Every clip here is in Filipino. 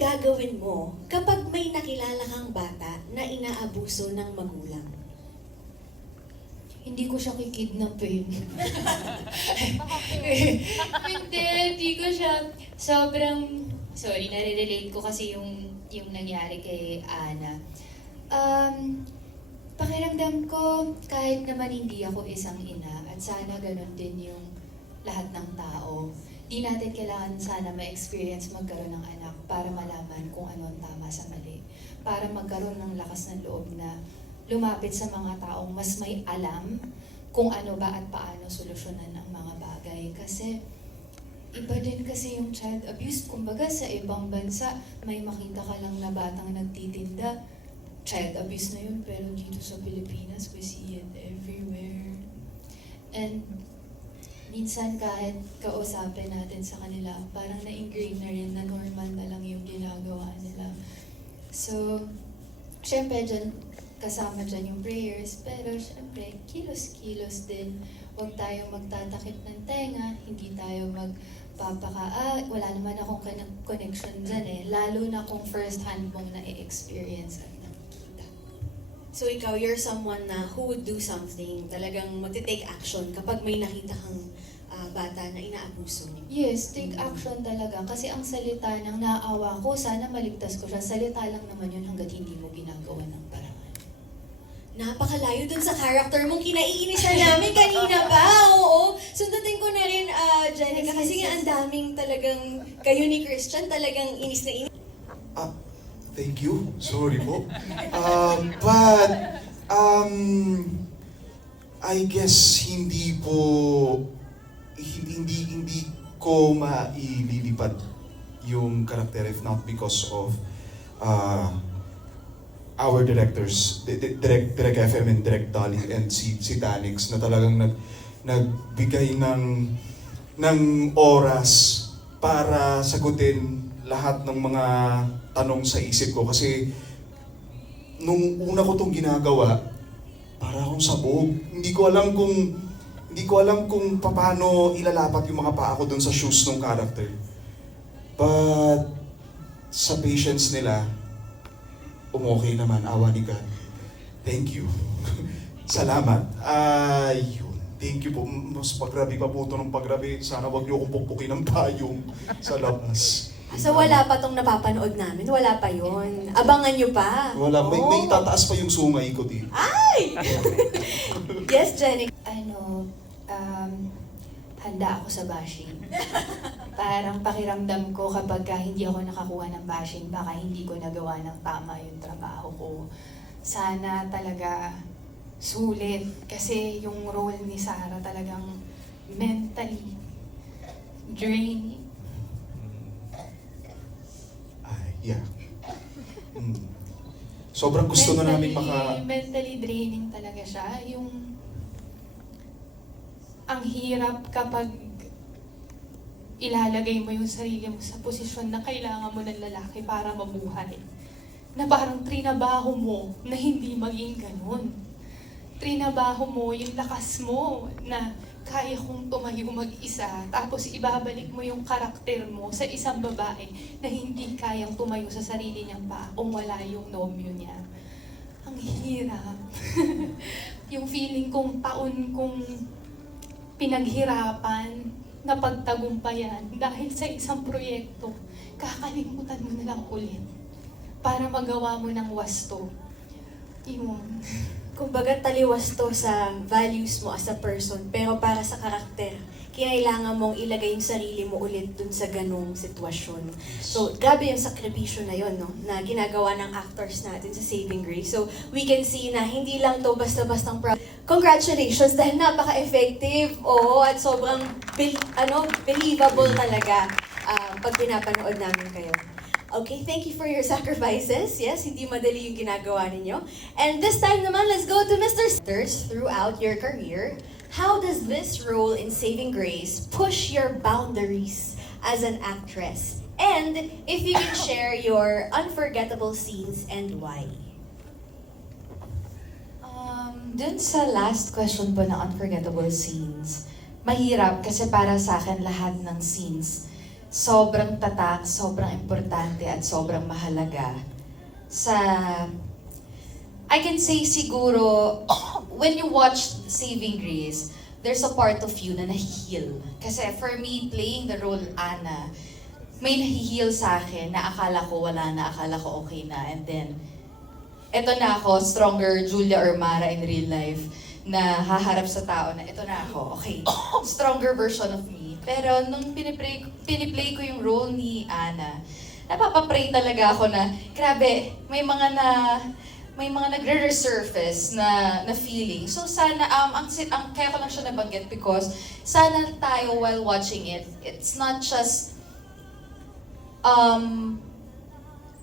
gagawin mo kapag may nakilala kang bata na inaabuso ng magulang? Hindi ko siya kikidnapin. Hindi ko siya. Sorry, nare-relate ko kasi yung nangyari kay Ana. Pakiramdam ko, kahit naman hindi ako isang ina, at sana ganun din yung lahat ng tao, di natin kailangan sana ma-experience magkaroon ng anak para malaman kung ano ang tama sa mali. Para magkaroon ng lakas ng loob na lumapit sa mga taong mas may alam kung ano ba at paano solusyonan ang mga bagay. Kasi iba din kasi yung child abuse. Kumbaga sa ibang bansa, may makita ka lang na batang nagtitinda, child abuse na yun, pero dito sa Pilipinas, we see it everywhere. And minsan kahit kausapin natin sa kanila, parang na-ingrain na rin na normal na lang yung ginagawa nila. So, syempre dyan, kasama dyan yung prayers, pero syempre, kilos-kilos din. Huwag tayong magtatakip ng tenga, hindi tayo wala naman akong connection dyan eh. Lalo na kung first hand mong na-experience at nakikita. So ikaw, you're someone na who would do something, talagang magte-take action kapag may nakita kang bata na inaabuso. Yes, take action talaga. Kasi ang salita ng naawa ko, sana maligtas ko siya. Salita lang naman yun hanggat hindi mo ginagawa ng paraan. Napakalayo dun sa character mong kinaiinisan namin kanina pa. Oo. Sundutin ko na rin, Jenica, kasi nga ang daming talagang, kayo ni Christian, talagang inis na inis. Thank you. Sorry po. But, I guess hindi ko maililipad yung karakter if not because of our directors, Direk FM and Direk Dolly and si Tanix na talagang nagbigay ng oras para sagutin lahat ng mga tanong sa isip ko. Kasi nung una ko tong ginagawa, para akong sabog. Hindi ko alam kung paano ilalapat yung mga paa ko dun sa shoes ng character. But sa patience nila, umokay naman, awa ni God. Thank you. Salamat. Yun. Thank you po. Mas pagrabe pa po ito ng pagrabe. Sana wag niyo akong pukpukin ng payong sa labas. So wala pa tong napapanood namin, wala pa yon. Abangan nyo pa. Wala, may tataas pa yung sungay ko dito. Ay! Yes, Jenica. Handa ako sa bashing. Parang pakiramdam ko kapag hindi ako nakakuha ng bashing, baka hindi ko nagawa ng tama yung trabaho ko. Sana talaga sulit. Kasi yung role ni Sarah talagang mentally draining. Yeah. Sobrang gusto na namin Mentally draining talaga siya. Ang hirap kapag ilalagay mo yung sarili mo sa posisyon na kailangan mo ng lalaki para mabuhay. Na parang trinabaho mo na hindi maging ganun. Trinabaho mo yung lakas mo na kaya kong tumayo mag-isa, tapos ibabalik mo yung karakter mo sa isang babae na hindi kayang tumayo sa sarili niyang paa kung wala yung nobyo niya. Ang hirap. Yung feeling kong taon kong pinaghirapan na pagtagumpayan dahil sa isang proyekto, kakalimutan mo na lang ulit para magawa mo ng wasto. Yun. Kumbaga taliwas to sa values mo as a person, pero para sa karakter, kinailangan mong ilagay yung sarili mo ulit dun sa ganung sitwasyon. So, grabe yung sakripisyo na yun, no? Na ginagawa ng actors natin sa Saving Grace. So, we can see na hindi lang to basta-bastang congratulations dahil napaka-effective, at sobrang believable talaga pag pinapanood namin kayo. Okay, thank you for your sacrifices. Yes, hindi madali yung ginagawa ninyo. And this time naman, let's go to Mr. Throughout your career, how does this role in Saving Grace push your boundaries as an actress? And if you can share your unforgettable scenes and why? Dun sa last question po na unforgettable scenes, mahirap kasi para sa akin lahat ng scenes sobrang tatak, sobrang importante at sobrang mahalaga sa I can say siguro when you watch Saving Grace, there's a part of you na nahihil. Kasi for me, playing the role Anna, may nahihil sa akin na akala ko wala na, akala ko okay na. And then, eto na ako, stronger Julia or Mara in real life, na haharap sa tao na eto na ako, okay, stronger version of me. Pero nung piniplay ko yung role ni Anna, napapapray talaga ako na, grabe, may mga nagre-resurface na feeling. So sana, kaya ko lang siya nabanggit because sana tayo while watching it, it's not just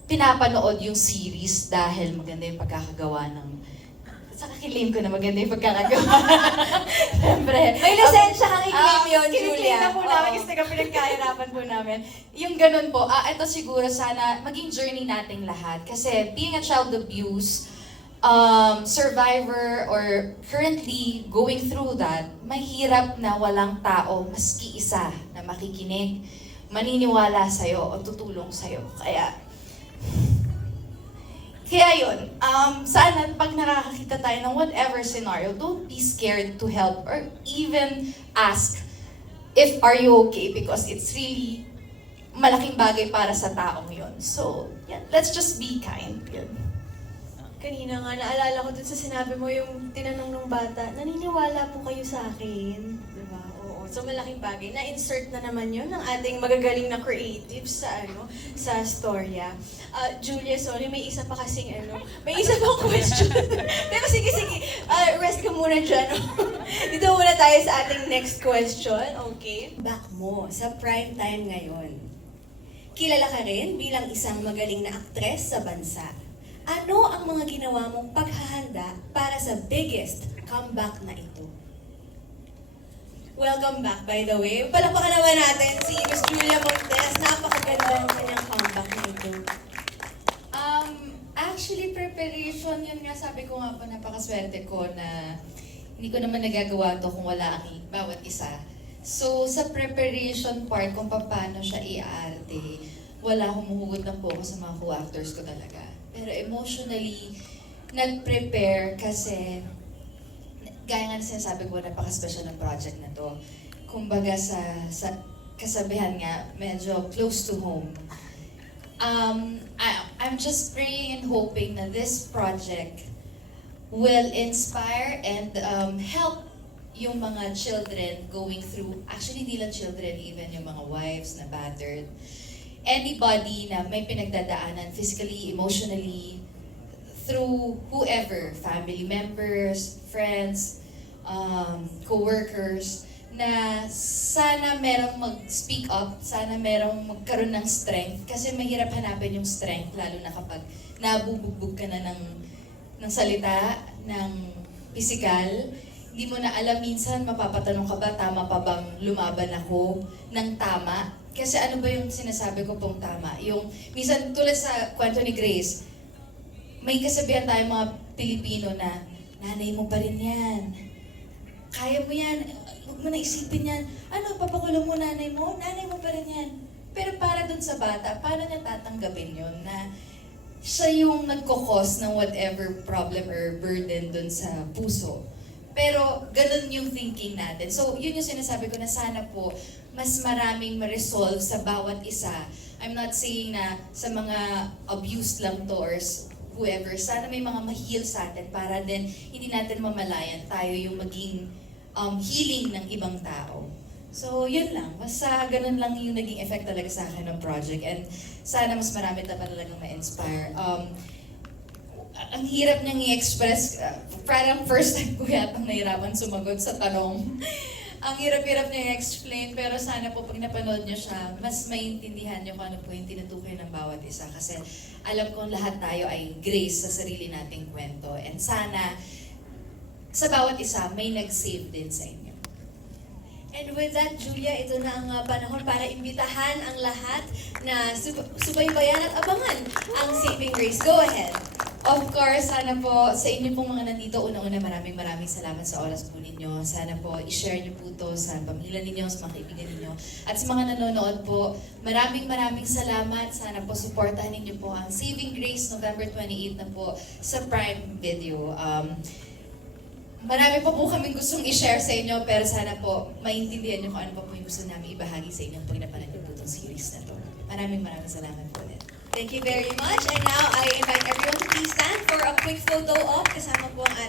pinapanood yung series dahil maganda yung pagkakagawa ng sa kakilim ko na maganda yung pagkakagawa. Siyempre. May lisensya kang i-claim yun, kiniklaim Julia. na po namin Oo. kasi pinagkahirapan po namin. Yung ganun po, ito siguro sana maging journey nating lahat. Kasi being a child abuse, survivor or currently going through that, mahirap na walang tao, maski isa, na makikinig, maniniwala sa'yo o tutulong sa'yo. Kaya yun, sana pag nakakakita tayo ng whatever scenario, don't be scared to help or even ask if are you okay because it's really malaking bagay para sa taong yun. So, yeah, let's just be kind. Yun. Kanina nga, naalala ko dun sa sinabi mo yung tinanong ng bata, naniniwala po kayo sa akin? Diba? Oo. So, malaking bagay. Na-insert na naman yun ng ating magagaling na creatives sa storya. Julia, sorry, may isa pa kasing may isa pang question. Pero sige, rest ka muna dyan. Dito muna tayo sa ating next question, okay? Back mo sa prime time ngayon. Kilala ka rin bilang isang magaling na aktres sa bansa. Ano ang mga ginawa mong paghahanda para sa biggest comeback na ito? Welcome back, by the way. Palakpakan naman natin si Miss Julia Montes. Napakaganda ng kanyang comeback na ito. Actually, preparation, yun nga sabi ko nga po, napakaswerte ko na hindi ko naman nagagawa to kung wala ang bawat isa. So, sa preparation part, kung paano siya i-aarte, wala humuhugot ng focus sa mga co-actors ko talaga. Pero emotionally, nag-prepare kasi, gaya nga na sinasabi ko, napaka-special ng project na to. Kumbaga sa kasabihan nga, medyo close to home. I'm just praying and hoping na this project will inspire and help yung mga children going through, actually hindi lang children, even yung mga wives na battered, anybody na may pinagdadaanan physically, emotionally, through whoever, family members, friends, co-workers, na sana merong mag-speak up, sana merong magkaroon ng strength, kasi mahirap hanapin yung strength, lalo na kapag nabubugbog ka na ng salita, ng physical. Hindi mo na alam, minsan mapapatanong ka ba, tama pa bang lumaban ako ng tama? Kasi ano ba yung sinasabi ko pong tama? Yung, minsan tulad sa kwento ni Grace, may kasabihan tayong mga Pilipino na, nanay mo pa rin yan. Kaya mo yan. Huwag mo na isipin yan. Ano, papakulong mo nanay mo? Nanay mo pa rin yan. Pero para dun sa bata, paano niya tatanggapin yun? Na siya yung nagkukos ng whatever problem or burden dun sa puso. Pero ganun yung thinking natin. So, yun yung sinasabi ko na sana po, mas maraming ma-resolve sa bawat isa. I'm not saying na sa mga abused lang to or whoever, sana may mga ma-heal sa atin para din hindi natin mamalayan tayo yung maging healing ng ibang tao. So, yun lang. Basta ganun lang yung naging effect talaga sa akin ng project. And sana mas marami pa talagang ma-inspire. Ang hirap niyang i-express. Parang first time ko yatang nahirapan sumagot sa tanong. Ang hirap-hirap niya i-explain. Pero sana po pag napanood niyo siya, mas maintindihan niyo kung ano po yung tinutukoy ng bawat isa. Kasi alam kong lahat tayo ay grace sa sarili nating kwento. And sana sa bawat isa, may nag-save din sa inyo. And with that, Julia, ito na ang panahon para imbitahan ang lahat na subaybayan at abangan ang Saving Grace. Go ahead. Of course, sana po sa inyo pong mga nandito, unang-una maraming salamat sa oras po ninyo. Sana po i-share niyo po to sa pamilya ninyo, sa mga kaibigan ninyo. At sa mga nanonood po, maraming salamat. Sana po supportahan ninyo po ang Saving Grace November 28 na po sa Prime Video. Marami pa po kaming gustong i-share sa inyo, pero sana po maintindihan niyo kung ano pa po yung gusto namin ibahagi sa inyo pag napanood niyo po itong series na to. Maraming salamat po ulit. Thank you very much. And now, I invite everyone to please stand for a quick photo op kasama po ang